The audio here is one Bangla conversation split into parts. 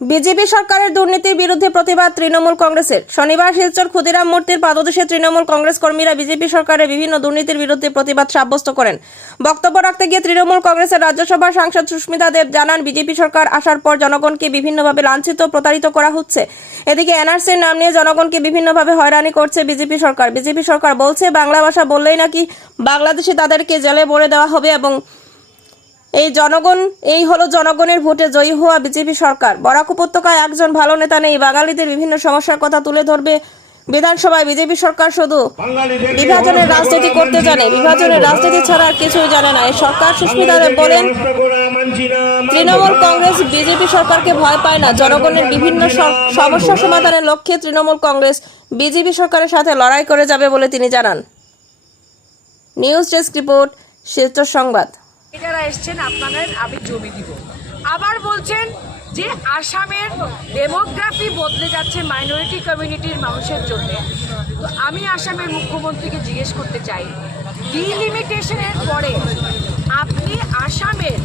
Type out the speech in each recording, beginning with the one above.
বিজেপি সরকারের দুর্নীতির বিরুদ্ধে প্রতিবাদ তৃণমূল কংগ্রেসের। শনিবার শিলচর ক্ষুদিরাম মূর্তির পাদদেশে তৃণমূল কংগ্রেস কর্মীরা বিজেপি সরকারের বিভিন্ন দুর্নীতির বিরুদ্ধে প্রতিবাদ সাব্যস্ত করেন। বক্তব্য রাখতে গিয়ে তৃণমূল কংগ্রেসের রাজ্যসভার সাংসদ সুস্মিতা দেব জানান, বিজেপি সরকার আসার পর জনগণকে বিভিন্নভাবে লাঞ্ছিত প্রতারিত করা হচ্ছে। এদিকে এনআরসির নাম নিয়ে জনগণকে বিভিন্নভাবে হয়রানি করছে বিজেপি সরকার। বিজেপি সরকার বলছে, বাংলা ভাষা বললেই নাকি বাংলাদেশে তাদেরকে জেলে ভরে দেওয়া হবে এবং এই জনগণ, এই হলো জনগণের ভোটে জয়ী হওয়া বিজেপি সরকার। বরাক উপত্যকায় একজন ভালো নেতা নেই, বাঙালিদের বিভিন্ন সমস্যার কথা তুলে ধরবে বিধানসভায় বিজেপি সরকার শুধু। বিভাজনের রাজনীতি করতে জানে, বিভাজনের রাজনীতি ছাড়া আর কিছুই জানে না। এই সরকার সুস্মিতা দেব বলেন, তৃণমূল কংগ্রেস বিজেপি সরকারকে ভয় পায় না। জনগণের বিভিন্ন সমস্যা সমাধানের লক্ষ্যে তৃণমূল কংগ্রেস বিজেপি সরকারের সাথে লড়াই করে যাবে বলে তিনি জানান। নিউজ ডেস্ক রিপোর্ট শিলচর সংবাদ। যারা এসছেন, আপনাদের আমি জমি দিব। আবার বলছেন যে আসামের ডেমোগ্রাফি বদলে যাচ্ছে মাইনরিটি কমিউনিটির মানুষের জন্য। তো আমি আসামের মুখ্যমন্ত্রীকে জিজ্ঞেস করতে চাই ডিলিমিটেশনের পরে আপনি আসামের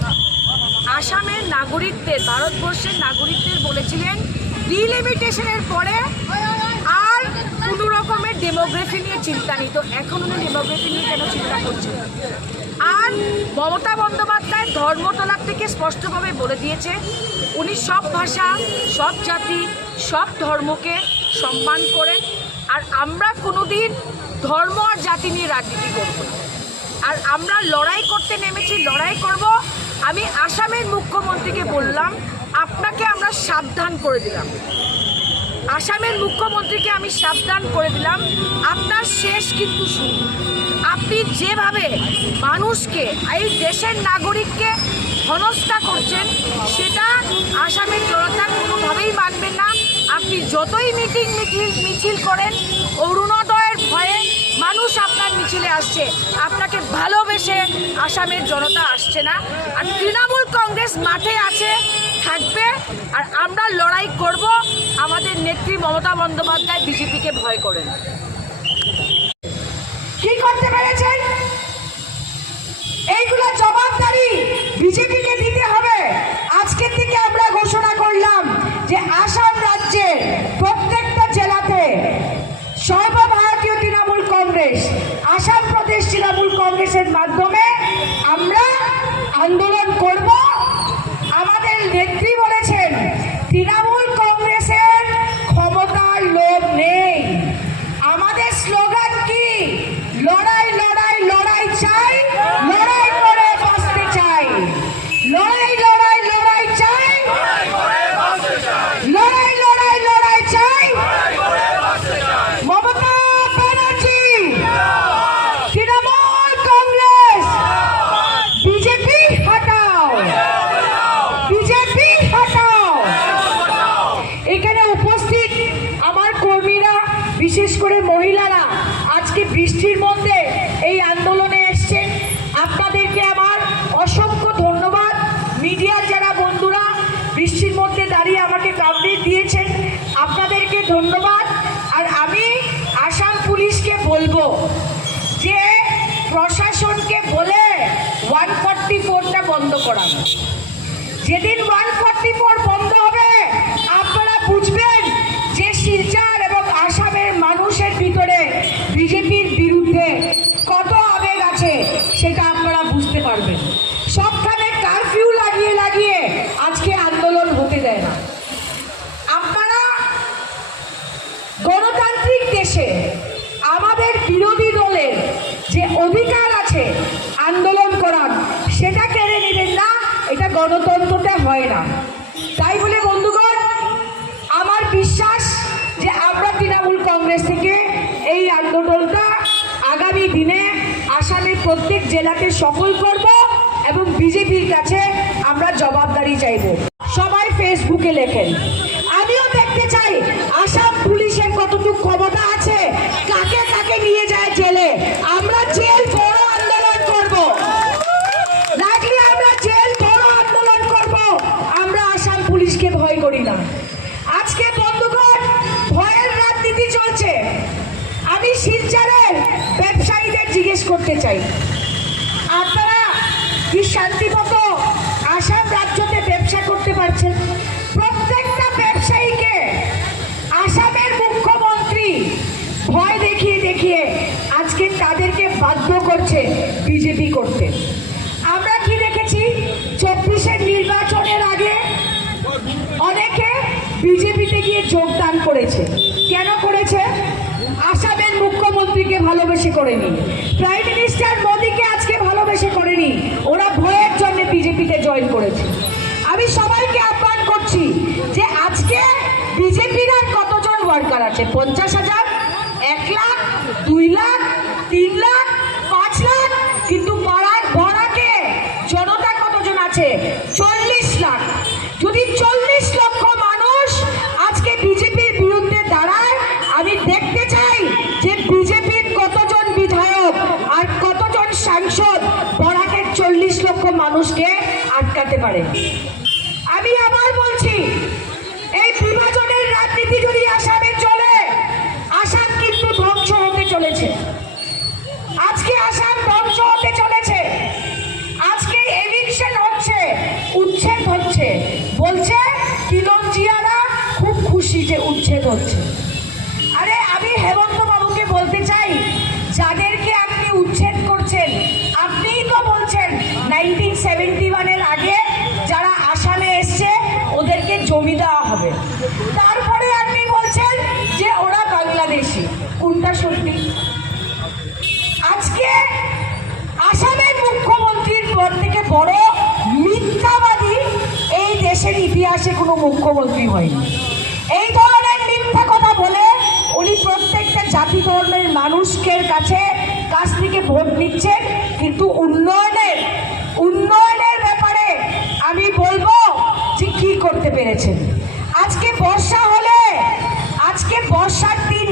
আসামের নাগরিকদের, ভারতবর্ষের নাগরিকদের বলেছিলেন ডিলিমিটেশনের পরে আর কোনো রকমের ডেমোগ্রাফি নিয়ে চিন্তা নেই। তো এখন উনি ডেমোগ্রাফি নিয়ে কেন চিন্তা করছেন? আর মমতা বন্দ্যোপাধ্যায় ধর্মতলার থেকে স্পষ্টভাবে বলে দিয়েছে, উনি সব ভাষা, সব জাতি, সব ধর্মকে সম্মান করেন আর আমরা কোনোদিন ধর্ম আর জাতি নিয়ে রাজনীতি করব আর আমরা লড়াই করতে নেমেছি, লড়াই করব। আমি আসামের মুখ্যমন্ত্রীকে বললাম, আপনাকে আমরা সাবধান করে দিলাম। আসামের মুখ্যমন্ত্রীকে আমি সাবধান করে দিলাম। আপনার শেষ কিন্তু শুরু। আপনি যেভাবে মানুষকে, এই দেশের নাগরিককে হেনস্থা করছেন, সেটা আসামের জনতা কোনোভাবেই মানবেন না। আপনি যতই মিটিং মিছিল মিছিল করেন, অরুণোদয়ের ভয়ে মানুষ আপনার মিছিলে আসছে। আপনাকে ভালোবেসে আসামের জনতা আসছে না। আর তৃণমূল কংগ্রেস মাঠে আছে। থাকবে। আর আমরা লড়াই করব আমাদের নেত্রী মমতা বন্দ্যোপাধ্যায় বিজেপিকে ভয় করেন কি করতে পেরেছেন? এইগুলো জবাবদারি বিজেপিকে দিতে হবে। আজকের থেকে আমরা ঘোষণা করলাম যে আসাম রাজ্যের প্রত্যেকটা জেলাতে সর্বভারতীয় তৃণমূল কংগ্রেস, আসাম প্রদেশ তৃণমূল কংগ্রেসের মাধ্যমে আমরা আন্দোলন করব। আমাদের বিশেষ করে মহিলারা আজকে বৃষ্টির মধ্যে এই আন্দোলনে এসছেন আপনাদেরকে আমার অসংখ্য ধন্যবাদ। মিডিয়ার যারা বন্ধুরা বৃষ্টির মধ্যে দাঁড়িয়ে আমাকে কামড়ে দিয়েছেন, আপনাদেরকে ধন্যবাদ। আর আমি আসাম পুলিশকে বলব যে প্রশাসনকে বলে ওয়ান ফর্টি ফোরটা বন্ধ করানো। যেদিন ওয়ান ফর্টি ফোর বন্ধ হবে আপনারা বুঝবেন যে শিলচর এবং আসামের মানুষের ভিতরে বিজেপির বিরুদ্ধে কত আবেগ আছে সেটা আপনারা বুঝতে পারবেন সবখানে কারফিউ লাগিয়ে লাগিয়ে আজকে আন্দোলন হতে দেয় না আপনারা গণতান্ত্রিক দেশে আমাদের বিরোধী দলের যে অধিকার আছে আন্দোলন করার সেটা কেড়ে নেবেন না এটা গণতন্ত্রটা হয় না। তাই বলে, বন্ধুগণ, আমার বিশ্বাস যে আমরা তৃণমূল কংগ্রেস থেকে এই আন্দোলনটা আগামী দিনে আসামের প্রত্যেক জেলাকে সফল করব এবং বিজেপির কাছে আমরা জবাবদারি চাইব। সবাই ফেসবুকে লেখেন জিজ্ঞেস করতে চাই। আপনারা কি শান্তিমতো আসাম রাজ্যতে ব্যবসা করতে পারছেন? প্রত্যেকটা ব্যবসায়ীকে আসামের মুখ্যমন্ত্রী ভয় দেখিয়ে দেখিয়ে আজকে তাদেরকে বাধ্য করছে বিজেপি করতে। আমরা কি দেখেছি? চব্বিশের নির্বাচনের আগে অনেকে বিজেপিতে গিয়ে যোগদান করেছে। কেন মুখ্যমন্ত্রীকে ভালোবেসে করেনি। প্রাইম মিনিস্টার মোদীকে আজকে ভালোবেসে করেনি। ওরা ভয়ের জন্য বিজেপিতে জয়েন করেছে। আমি সবাইকে আহ্বান করছি যে আজকে বিজেপির আর কতজন ওয়ার্কার আছে? পঞ্চাশ হাজার, এক লাখ, দুই লাখ, তিন লাখ পারে। আমি আবার বলছি, এই বিভাজনের রাজনীতি যদি আসামে চলে, আসাম কিন্তু ধ্বংস হতে চলেছে। আজকে আসাম ধ্বংস হতে চলেছে। আজকে এভিকশন হচ্ছে, উচ্ছেদ হচ্ছে। বলছে কিলঞ্জিয়ারা খুব খুশি যে উচ্ছেদ হচ্ছে। আরে আমি হেমন্ত বাবুকে বলতে চাই, যাদেরকে আপনি উচ্ছেদ করছেন, আপনিই তো বলছেন নাইনটিন সেভেন্টি ওয়ানের আগে বড় মিথ্যাবাদী এই দেশের ইতিহাসে কোনো মুখ্যমন্ত্রী হয়নি। এই ধরনের মিথ্যা কথা বলে উনি প্রত্যেকটা জাতি ধর্মের মানুষের কাছে, কাছ থেকে ভোট নিচ্ছেন কিন্তু উন্নয়নের উন্নয়নের ব্যাপারে আমি বলব যে কি করতে পেরেছেন। আজকে বর্ষা হলে, আজকে বর্ষার দিন